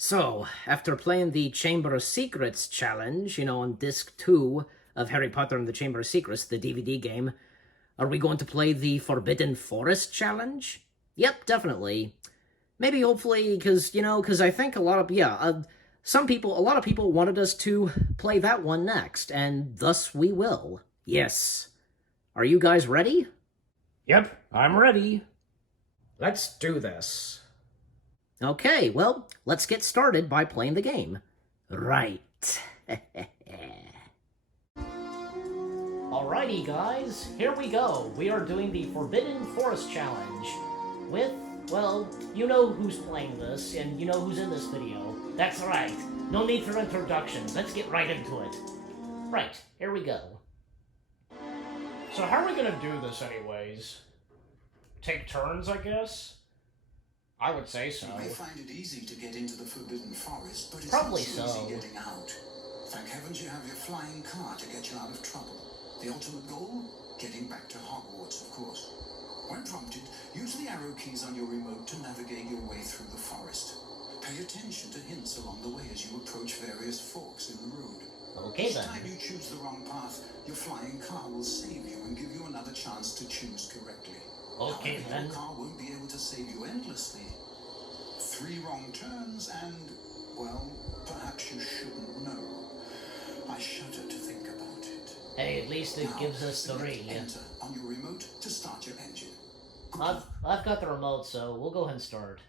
So, after playing the Chamber of Secrets challenge, on disc 2 of Harry Potter and the Chamber of Secrets, the DVD game, are we going to play the Forbidden Forest challenge? Yep, definitely. Maybe, hopefully, because I think a lot of, a lot of people wanted us to play that one next, and thus we will. Yes. Are you guys ready? Yep, I'm ready. Let's do this. Okay, well, let's get started by playing the game. Right. Alrighty, guys, here we go. We are doing the Forbidden Forest Challenge with, well, you know who's playing this, and you know who's in this video. That's right. No need for introductions. Let's get right into it. Right, here we go. So how are we gonna do this anyways? Take turns, I guess? I would say so. You may find it easy to get into the Forbidden Forest, but it's Probably not so so. easy getting out. Thank heavens you have your flying car to get you out of trouble. The ultimate goal? Getting back to Hogwarts, of course. When prompted, use the arrow keys on your remote to navigate your way through the forest. Pay attention to hints along the way as you approach various forks in the road. Okay, Each then. time you choose the wrong path, your flying car will save you and give you another chance to choose correctly. Okay, However, then. your car won't be able to save you endlessly. 3 wrong turns and, well, perhaps you shouldn't know. I shudder to think about it. Hey, at least it Now, gives us select 3. Enter on your remote to start your engine. Good I've got the remote, so we'll go ahead and start.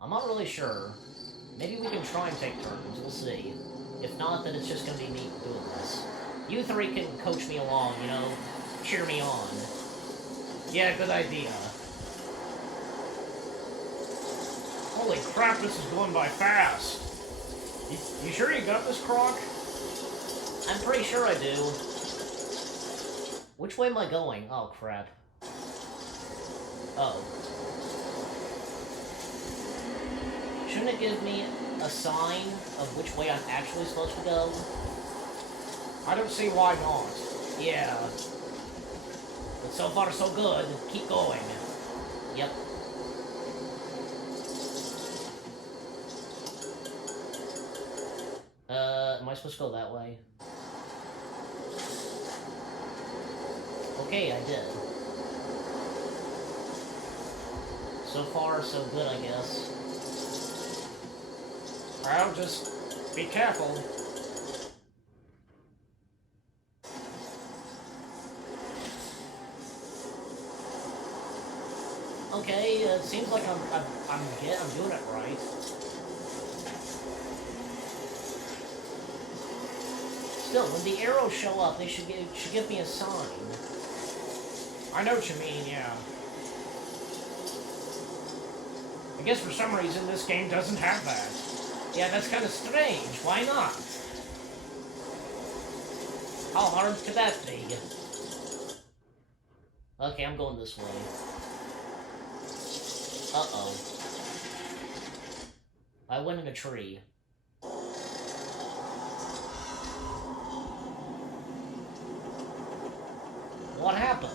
I'm not really sure. Maybe we can try and take turns. We'll see. If not, then it's just gonna be me doing this. You 3 can coach me along, cheer me on. Yeah, good idea. Holy crap, this is going by fast. You sure you got this, Croc? I'm pretty sure I do. Which way am I going? Oh, crap. Oh. Shouldn't it give me a sign of which way I'm actually supposed to go? I don't see why not. Yeah. But so far, so good. Keep going. Yep. Am I supposed to go that way? Okay, I did. So far, so good, I guess. Well, just be careful. Okay, it seems like I'm doing it right. Still, when the arrows show up, they should give me a sign. I know what you mean, yeah. I guess for some reason this game doesn't have that. Yeah, that's kind of strange. Why not? How hard could that be? Okay, I'm going this way. Uh-oh. I went in a tree. What happened?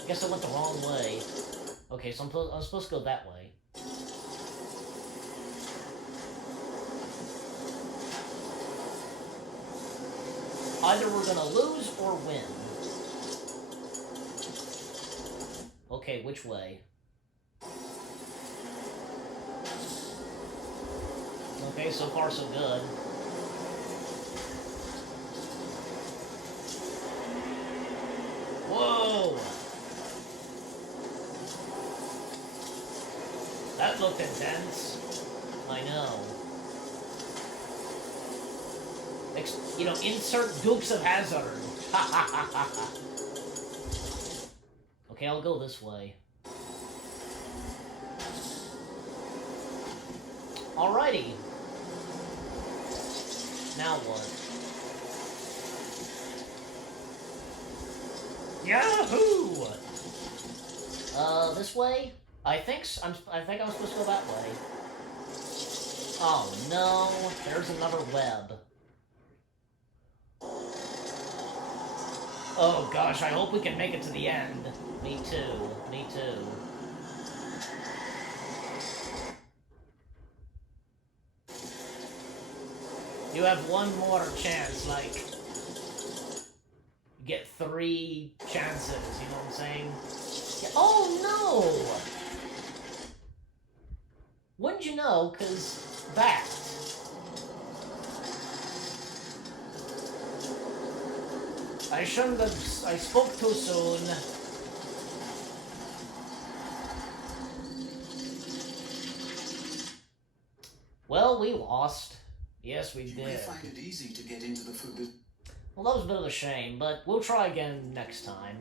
I guess I went the wrong way. Okay, so I'm supposed to go that way. Either we're gonna lose or win. Okay, which way? Okay, so far so good. Whoa! That looked intense. I know. Insert Dukes of Hazzard. Okay, I'll go this way. Alrighty. Now what? Yahoo! This way? I think I'm supposed to go that way. Oh no, there's another web. Oh gosh, I hope we can make it to the end. Me too. Me too. You have one more chance, like... You get 3 chances, you know what I'm saying? Yeah. Oh no! Wouldn't you know, because that. I shouldn't have... I spoke too soon. Well, we lost. Yes, we You did. may find it easy to get into the forbidden... Well, that was a bit of a shame, but we'll try again next time.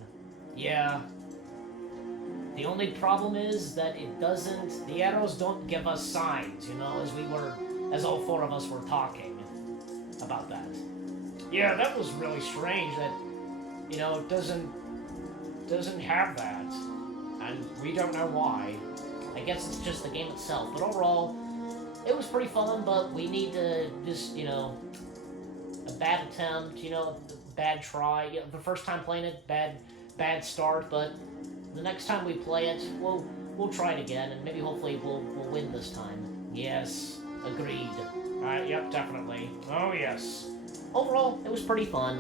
Yeah. The only problem is that it doesn't... The arrows don't give us signs, you know, as all 4 of us were talking about that. Yeah, that was really strange that, you know, it doesn't have that. And we don't know why. I guess it's just the game itself, but overall, it was pretty fun, but we need to just, you know, a bad attempt, you know, bad try. You know, the first time playing it, bad start, but the next time we play it, we'll try it again, and maybe hopefully we'll win this time. Yes, agreed. Yep, definitely. Oh, yes. Overall, it was pretty fun.